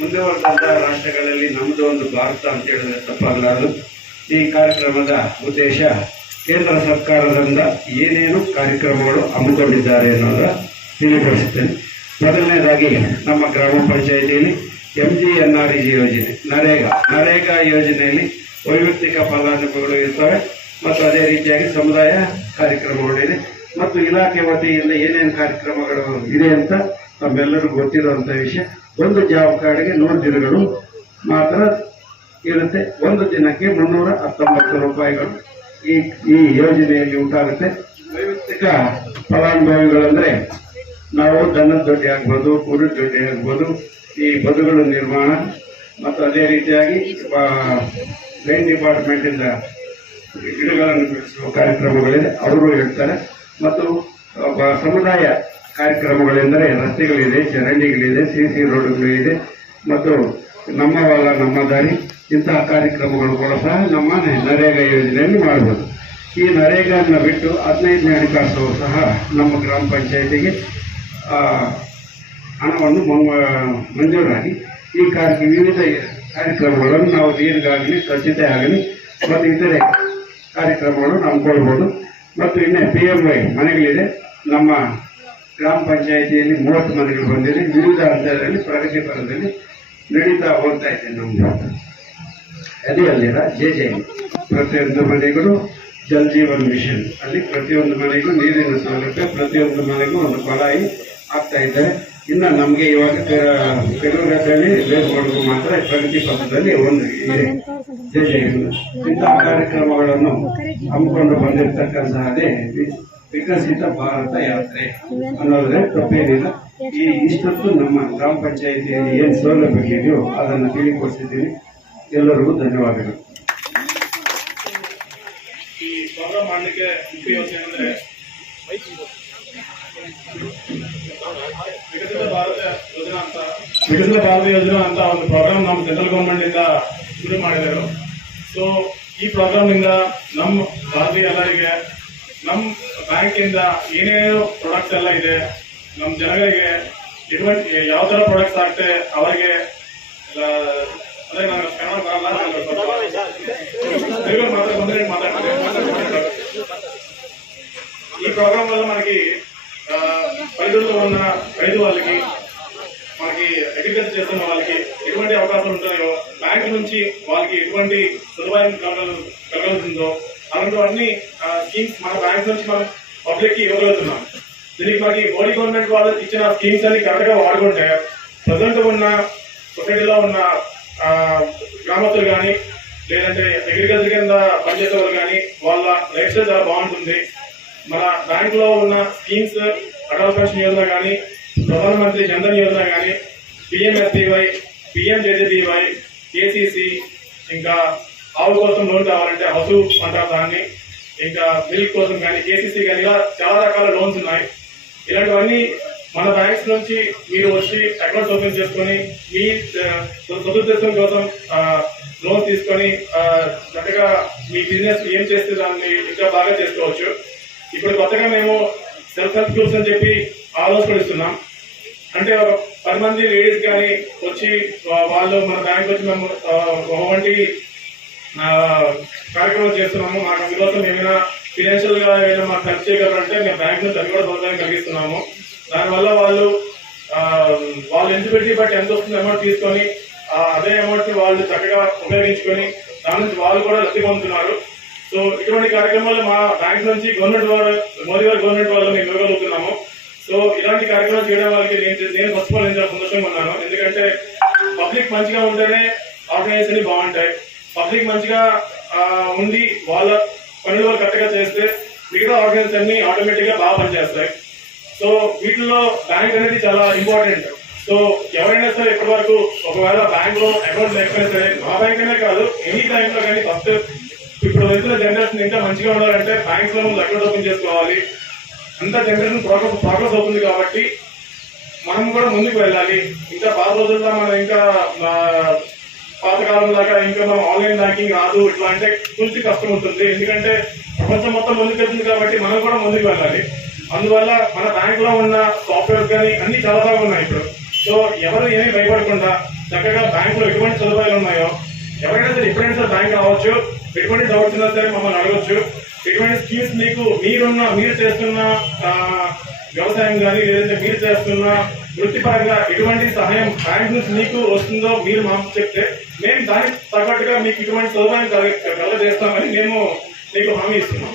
ಮುಂದುವರೆದಂಥ ರಾಷ್ಟ್ರಗಳಲ್ಲಿ ನಮ್ಮದು ಒಂದು ಭಾರತ ಅಂತ ಹೇಳಿದ್ರೆ ತಪ್ಪಾಗಲಾರದು. ಈ ಕಾರ್ಯಕ್ರಮದ ಉದ್ದೇಶ ಕೇಂದ್ರ ಸರ್ಕಾರದಿಂದ ಏನೇನು ಕಾರ್ಯಕ್ರಮಗಳು ಹಮ್ಮಿಕೊಂಡಿದ್ದಾರೆ ಅನ್ನೋದರ ತಿಳಿಪಡಿಸುತ್ತೇನೆ ಮೊದಲನೇದಾಗಿ ನಮ್ಮ ಗ್ರಾಮ ಪಂಚಾಯಿತಿಯಲ್ಲಿ M G N R E G ಯೋಜನೆ, ನರೇಗಾ ನರೇಗಾ ಯೋಜನೆಯಲ್ಲಿ ವೈಯಕ್ತಿಕ ಫಲಾನುಭವಿಗಳು ಇರ್ತವೆ ಮತ್ತು ಅದೇ ರೀತಿಯಾಗಿ ಸಮುದಾಯ ಕಾರ್ಯಕ್ರಮಗಳಿದೆ. ಮತ್ತು ಇಲಾಖೆ ವತಿಯಿಂದ ಏನೇನು ಕಾರ್ಯಕ್ರಮಗಳು ಇದೆ ಅಂತ ತಮ್ಮೆಲ್ಲರಿಗೂ ಗೊತ್ತಿರುವಂಥ ವಿಷಯ, ಒಂದು ಜಾಬ್ ಕಾರ್ಡ್ಗೆ ನೂರು ದಿನಗಳು ಮಾತ್ರ ಇರುತ್ತೆ. ಒಂದು ದಿನಕ್ಕೆ ಮುನ್ನೂರ ಹತ್ತೊಂಬತ್ತು ರೂಪಾಯಿಗಳು ಈ ಈ ಯೋಜನೆಯಲ್ಲಿ ಉಂಟಾಗುತ್ತೆ. ವೈಯಕ್ತಿಕ ಫಲಾನುಭವಿಗಳಂದ್ರೆ ನಾವು ದನದ ದೊಡ್ಡಿ ಆಗ್ಬೋದು, ಕುರಿ ದೊಡ್ಡಿ ಆಗ್ಬೋದು, ಈ ಬದುಗಳ ನಿರ್ಮಾಣ, ಮತ್ತು ಅದೇ ರೀತಿಯಾಗಿ ಲೈನ್ ಡಿಪಾರ್ಟ್ಮೆಂಟಿಂದ ಗಿಡಗಳನ್ನು ಬೆಳೆಸುವ ಕಾರ್ಯಕ್ರಮಗಳಿದೆ. ಅವರು ಹೇಳ್ತಾರೆ. ಮತ್ತು ಸಮುದಾಯ ಕಾರ್ಯಕ್ರಮಗಳೆಂದರೆ ರಸ್ತೆಗಳಿದೆ, ಚರಂಡಿಗಳಿದೆ, ಸಿ ಸಿ ರೋಡ್ಗಳಿದೆ. ಮತ್ತು ನಮ್ಮ ಹೊಲ, ನಮ್ಮ ದಾರಿ, ಇಂತಹ ಕಾರ್ಯಕ್ರಮಗಳು ಕೂಡ ಸಹ ನಮ್ಮ ನರೇಗಾ ಯೋಜನೆಯಲ್ಲಿ ಮಾಡಬಹುದು ಈ ನರೇಗಾನ ಬಿಟ್ಟು ಹದಿನೈದನೇ ಹಣಕಾಸು ಸಹ ನಮ್ಮ ಗ್ರಾಮ ಪಂಚಾಯತಿಗೆ ಹಣವನ್ನು ಮಂಜೂರಾಗಿ ಈ ಕಾರ್ಯ, ವಿವಿಧ ಕಾರ್ಯಕ್ರಮಗಳನ್ನು ನಾವು ನೀರಿಗಾಗಲಿ ಸ್ವಚ್ಛತೆ ಆಗಲಿ ಮತ್ತು ಇತರೆ ಕಾರ್ಯಕ್ರಮಗಳನ್ನು ನಂಬ್ಕೊಳ್ಬೋದು ಮತ್ತು ಇನ್ನೇ ಪಿ ಎಂ ವೈ ಮನೆಗಳಿದೆ. ನಮ್ಮ ಗ್ರಾಮ ಪಂಚಾಯಿತಿಯಲ್ಲಿ ಮೂವತ್ತು ಮನೆಗಳು ಬಂದಿದೆ. ವಿವಿಧ ಹಂತದಲ್ಲಿ ಪ್ರಗತಿ ಪರದಲ್ಲಿ ನಡೀತಾ ಹೋಗ್ತಾ ಇದೆ ನಮ್ಮದು ಅದೇ ಅಲ್ಲಿರ ಜೆ ಜೆ ಪ್ರತಿಯೊಂದು ಮನೆಗೂ ಜಲ್ ಜೀವನ್ ಮಿಷನ್. ಅಲ್ಲಿ ಪ್ರತಿಯೊಂದು ಮನೆಗೂ ನೀರಿನ ಸೌಲಭ್ಯ, ಪ್ರತಿಯೊಂದು ಮನೆಗೂ ಒಂದು ಕೊಳಾಯಿ ಆಗ್ತಾ ಇದ್ದಾರೆ ಇನ್ನು ನಮಗೆ ಇವಾಗ ಪೆರುಗದಲ್ಲಿ ಬೇರ್ಗೊಳಗೂ ಮಾತ್ರ ಪ್ರಗತಿ ಪಥದಲ್ಲಿ ಒಂದು ಇದೆ. ಜೆ ಜೆ ಇಂತಹ ಕಾರ್ಯಕ್ರಮಗಳನ್ನು ಹಮ್ಮಿಕೊಂಡು ಬಂದಿರತಕ್ಕಂತಹದೇ ವಿಕಸಿತ ಭಾರತ ಯಾತ್ರೆ ಅನ್ನೋದ್ರೆ ತಪ್ಪೇನಿಲ್ಲ ಈ ಇಷ್ಟೊತ್ತು ನಮ್ಮ ಗ್ರಾಮ ಪಂಚಾಯಿತಿಯಲ್ಲಿ ಏನು ಸೌಲಭ್ಯ ಇದೆಯೋ ಅದನ್ನು ತಿಳಿಕೊಡ್ಸಿದ್ದೀನಿ ಎಲ್ಲರಿಗೂ ಧನ್ಯವಾದಗಳು. ಈ ಪ್ರೋಗ್ರಾಮ್ ಮಾಡಲಿಕ್ಕೆ ಮುಖ್ಯ ಯೋಚನೆ ಅಂದ್ರೆ ವಿಕಸಿತ ಭಾರತ ಯೋಜನಾ ಅಂತ ಭಾರತ ಯೋಜನಾ ಅಂತ ಒಂದು ಪ್ರೋಗ್ರಾಮ್ ನಮ್ಮ ಸೆಂಟ್ರಲ್ ಗೌರ್ಮೆಂಟಿಂದ ಶುರು ಮಾಡಿದರು ಸೊ ಈ ಪ್ರೋಗ್ರಾಮ್ ಇಂದ ನಮ್ಮ ಭಾರತೀಯ ಎಲ್ಲರಿಗೆ, ನಮ್ಮ ಬ್ಯಾಂಕಿಂದ ಏನೇನು ಪ್ರಾಡಕ್ಟ್ಸ್ ಎಲ್ಲ ಇದೆ ನಮ್ಮ ಜನಗಳಿಗೆ ಇನ್ವೆಂಟ್ ಯಾವ ಥರ ಪ್ರಾಡಕ್ಟ್ಸ್ ಅವರಿಗೆ ಅದೇ ನಾನು ಕನ್ನಡ ಬರಲ್ಲ ಮಾತ್ರ ಬಂದರೆ ಮಾತಾಡ್ತೀನಿ ఈ ప్రోగ్రామ్ వల్ల మనకి రైతులతో ఉన్న రైతు వాళ్ళకి మనకి అగ్రికల్చర్ చేస్తున్న వాళ్ళకి ఎటువంటి అవకాశాలు ఉంటాయో బ్యాంక్ నుంచి వాళ్ళకి ఎటువంటి సదుపాయం కలగలుగుతుందో అలాంటివన్నీ స్కీమ్స్ నుంచి మనం పబ్లిక్కి ఇవ్వగలుగుతున్నాం. దీనికి మనకి మోడీ గవర్నమెంట్ వాళ్ళు ఇచ్చిన స్కీమ్స్ అన్ని కరెక్ట్గా వాడుకుంటే ప్రజెంట్ ఉన్న సొసైటీలో ఉన్న గ్రామస్తులు కానీ లేదంటే అగ్రికల్చర్ కింద పనిచేసే వాళ్ళు కానీ వాళ్ళ లైఫ్ స్టైల్ చాలా బాగుంటుంది. మన బ్యాంకులో ఉన్న స్కీమ్స్ అటల్ పెన్షన్ యోజన కానీ ప్రధానమంత్రి జన్ధన్ యోజన కానీ పిఎంఎస్బీవై పిఎంజేజేబీవై కేసీసీ ఇంకా ఆవు కోసం లోన్ కావాలంటే హౌస్ అంటారు దాన్ని ఇంకా మిల్క్ కోసం కానీ కేసీసీ కానీ ఇలా చాలా రకాల లోన్స్ ఉన్నాయి. ఇలాంటివన్నీ మన బ్యాంక్స్ నుంచి మీరు వచ్చి అకౌంట్స్ ఓపెన్ చేసుకొని మీ ఆ, సదుద్దేశం కోసం లోన్ తీసుకొని చక్కగా మీ బిజినెస్ ఏం చేస్తే దాన్ని ఇంకా బాగా చేసుకోవచ్చు. ఇప్పుడు కొత్తగా మేము సెల్ఫ్ హెల్ప్ గ్రూప్స్ అని చెప్పి ఆలోచనిస్తున్నాం అంటే ఒక పది మంది లేడీస్ కానీ వచ్చి వాళ్ళు మన బ్యాంక్ వచ్చి మేము ఆ, వంటి కార్యక్రమం చేస్తున్నాము. మాకు అందుకోసం ఏమైనా ఫినాన్షియల్గా ఏమైనా మాకు ఖర్చు చేయగలంటే మేము బ్యాంక్ నుంచి అది కూడా సౌకర్యం కలిగిస్తున్నాము. దానివల్ల వాళ్ళు వాళ్ళు ఎంత పెట్టి బట్టి ఎంత వస్తుంది అమౌంట్ తీసుకొని అదే అమౌంట్ని వాళ్ళు చక్కగా ఉపయోగించుకొని దాని నుంచి వాళ్ళు కూడా లబ్ధి పొందుతున్నారు. సో ఇటువంటి కార్యక్రమాలు మా బ్యాంక్ నుంచి గవర్నమెంట్ వారు మోదీ గారు గవర్నమెంట్ వాళ్ళు మేము ఇవ్వగలుగుతున్నాము. సో ఇలాంటి కార్యక్రమాలు చేయడం వాళ్ళకి నేను నేను ఫస్ట్ ఆఫ్ ఆల్ నేను చాలా సంతోషంగా ఉన్నాను. ఎందుకంటే పబ్లిక్ మంచిగా ఉంటేనే ఆర్గనైజేషన్ బాగుంటాయి. పబ్లిక్ మంచిగా ఉండి వాళ్ళ పనులు వాళ్ళు కరెక్ట్గా చేస్తే మిగతా ఆర్గనైజేషన్ అన్ని ఆటోమేటిక్గా బాగా పనిచేస్తాయి. సో వీటిలో బ్యాంక్ అనేది చాలా ఇంపార్టెంట్ సో ఎవరైనా సరే ఇప్పటి వరకు ఒకవేళ బ్యాంక్లో అకౌంట్ లేకపోయినా సరే మా బ్యాంక్ అనే కాదు ఎనీ టైంలో కానీ ఫస్ట్ ఇప్పుడు వెళ్తున్న జనరేషన్ ఇంకా మంచిగా ఉండాలంటే బ్యాంక్లో ముందు అకౌంట్ ఓపెన్ చేసుకోవాలి. అంత జనరేషన్ ప్రోగ్రెస్ ప్రోగ్రెస్ అవుతుంది కాబట్టి మనం కూడా ముందుకు వెళ్ళాలి. ఇంకా పాత రోజుల్లో మనం ఇంకా పాతకాలం దాకా ఇంకా మనం ఆన్లైన్ బ్యాంకింగ్ రాదు. ఇట్లా అంటే చూసి కష్టం ఉంటుంది ఎందుకంటే ప్రపంచం మొత్తం ముందుకు వెళ్తుంది కాబట్టి మనం కూడా ముందుకు వెళ్ళాలి. అందువల్ల మన బ్యాంక్లో ఉన్న సాఫ్ట్వేర్ కానీ అన్ని చాలా బాగున్నాయి ఇప్పుడు. సో ఎవరు ఏమీ భయపడకుండా చక్కగా బ్యాంక్లో ఎటువంటి సదుపాయాలు ఉన్నాయో ఎవరైనా సరే ఎప్పుడైనా సరే బ్యాంక్ రావచ్చు. ఎటువంటి డౌట్స్ ఉన్నా సరే మమ్మల్ని అడగచ్చు. ఎటువంటి స్కీమ్స్ మీకు మీరున్న మీరు చేస్తున్న వ్యవసాయం కానీ లేదంటే మీరు చేస్తున్న వృత్తిపరంగా ఎటువంటి సహాయం బ్యాంక్ నుంచి మీకు వస్తుందో మీరు మాకు చెప్తే మేము దానికి తగ్గట్టుగా మీకు ఇటువంటి సౌకర్యం కలగజేస్తామని మేము మీకు హామీ ఇస్తున్నాం.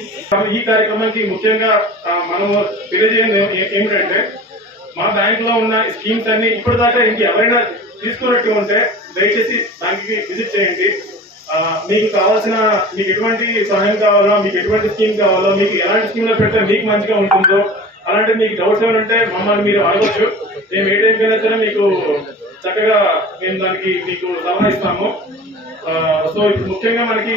ఈ కార్యక్రమానికి ముఖ్యంగా మనము తెలియజేయండి ఏమిటంటే మా బ్యాంక్లో ఉన్న స్కీమ్స్ అన్ని ఇప్పటిదాకా ఇంక ఎవరైనా తీసుకున్నట్టు ఉంటే దయచేసి దానికి విజిట్ చేయండి. మీకు కావాల్సిన మీకు ఎటువంటి సహాయం కావాలో మీకు ఎటువంటి స్కీమ్ కావాలో మీకు ఎలాంటి స్కీమ్లో పెడితే మీకు మంచిగా ఉంటుందో అలాంటి మీకు డౌట్స్ ఏమైనా ఉంటే మమ్మల్ని మీరు అడగచ్చు. మేము ఏ టైంకి అయినా సరే మీకు చక్కగా మేము దానికి మీకు సలహా ఇస్తాము. సో ఇప్పుడు ముఖ్యంగా మనకి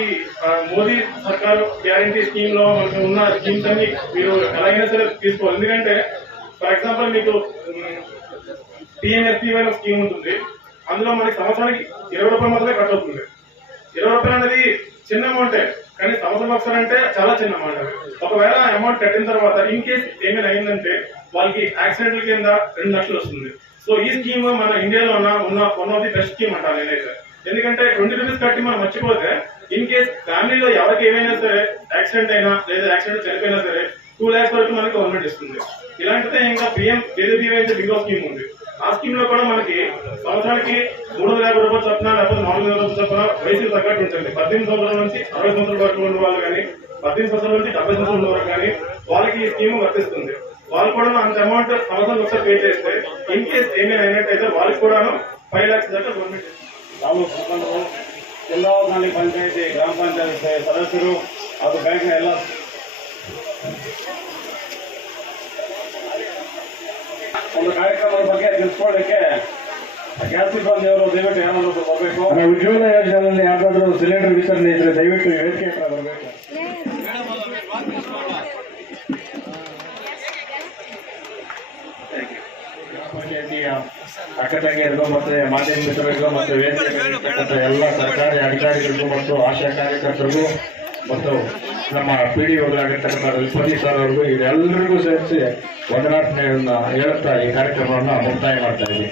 మోదీ సర్కారు గ్యారంటీ స్కీమ్లో మనకి ఉన్న స్కీమ్స్ అన్ని మీరు ఎలాగైనా సరే తీసుకోవాలి. ఎందుకంటే ఫర్ ఎగ్జాంపుల్ మీకు టీఎన్ఎస్పీ అనే స్కీమ్ ఉంటుంది. అందులో మనకి సంవత్సరానికి ఇరవై రూపాయలు మాత్రమే కట్ అవుతుంది ఇరవై రూపాయలు అనేది చిన్న అమౌంటే కానీ సంవత్సరం ఒకసారి అంటే చాలా చిన్న అమౌంట్ ఒకవేళ అమౌంట్ కట్టిన తర్వాత ఇన్ కేస్ ఏమైనా అయిందంటే వాళ్ళకి యాక్సిడెంట్ కింద రెండు లక్షలు వస్తుంది. సో ఈ స్కీమ్ మన ఇండియాలో ఉన్న ఉన్న one of the best scheme అంటారు నేనైతే ఎందుకంటే ట్వంటీ రూపీస్ కట్టి మనం మర్చిపోతే ఇన్ కేస్ ఫ్యామిలీలో ఎవరికి ఏమైనా సరే యాక్సిడెంట్ అయినా లేదా యాక్సిడెంట్ చనిపోయినా సరే టూ ల్యాక్స్ వరకు మనకి గవర్నమెంట్ ఇస్తుంది. ఇలాంటిదే ఇంకా పిఎం ఏదో అయితే బిగో స్కీమ్ ఉంది. ఆ స్కీమ్ లో కూడా మనకి సంవత్సరానికి మూడు వందల యాభై రూపాయలు చొప్పున లేకపోతే నాలుగు వందల రూపాయలు చొప్పున వయసుకు తగ్గట్టు ఉంటుంది పద్దెనిమిది సంవత్సరాల నుంచి అరవై సంవత్సరాల వరకు ఉన్న వాళ్ళు కానీ పద్దెనిమిది సంవత్సరాల నుంచి డెబ్బై సంవత్సరాల ఉన్న వరకు కానీ వాళ్ళకి ఈ స్కీమ్ వర్తిస్తుంది వాళ్ళు కూడా అంత అమౌంట్ సంవత్సరం ఒకసారి పే చేస్తే ఇన్ కేస్ ఏమైనా అయినట్టయితే వాళ్ళకి కూడాను ఫైవ్ లాక్స్ దాకా గవర్నమెంట్ ఇస్తుంది. ತಾವು ಮುಖಂಡರು ಎಲ್ಲರಲ್ಲಿ ಪಂಚಾಯತಿ ಗ್ರಾಮ ಪಂಚಾಯತ್ ಸದಸ್ಯರು ಹಾಗೂ ಬ್ಯಾಂಕ್ನ ಎಲ್ಲ ಒಂದು ಕಾರ್ಯಕ್ರಮದ ಬಗ್ಗೆ ತಿಳಿಸ್ಕೊಳ್ಳಿಕ್ಕೆ ಗ್ಯಾಸ್ ಸಿಬ್ಬಂದಿಯವರು ದಯವಿಟ್ಟು ಯಾರಾದರೂ ಬರಬೇಕು. ಉಜ್ವಲ ಯೋಜನೆಯಲ್ಲಿ ಯಾವ್ದಾದ್ರು ಸಿಲಿಂಡರ್ ವಿತರಣೆ ಇದ್ರೆ ದಯವಿಟ್ಟು ವೇದಿಕೆ ಹತ್ರ ಬರಬೇಕು. ತಂಗಿಯರಿಗೂ ಮತ್ತು ಮಾಧ್ಯಮ ಮಿತ್ರರಿಗೂ ಮತ್ತು ವೇದಿಕೆ ಎಲ್ಲ ಸರ್ಕಾರಿ ಅಧಿಕಾರಿಗಳಿಗೂ ಮತ್ತು ಆಶಾ ಕಾರ್ಯಕರ್ತರಿಗೂ ಮತ್ತು ನಮ್ಮ ಪಿ ಡಿ ಒಗಳಾಗಿರ್ತಕ್ಕಂಥ ರವಿಪತಿ ಸರ್ ಅವರಿಗೂ ಇವರೆಲ್ಲರಿಗೂ ಸೇರಿಸಿ ವಂದನಾರ್ಪಣೆಯನ್ನು ಹೇಳುತ್ತಾ ಈ ಕಾರ್ಯಕ್ರಮವನ್ನು ಮುಕ್ತಾಯ ಮಾಡ್ತಾ ಇದ್ದೀವಿ.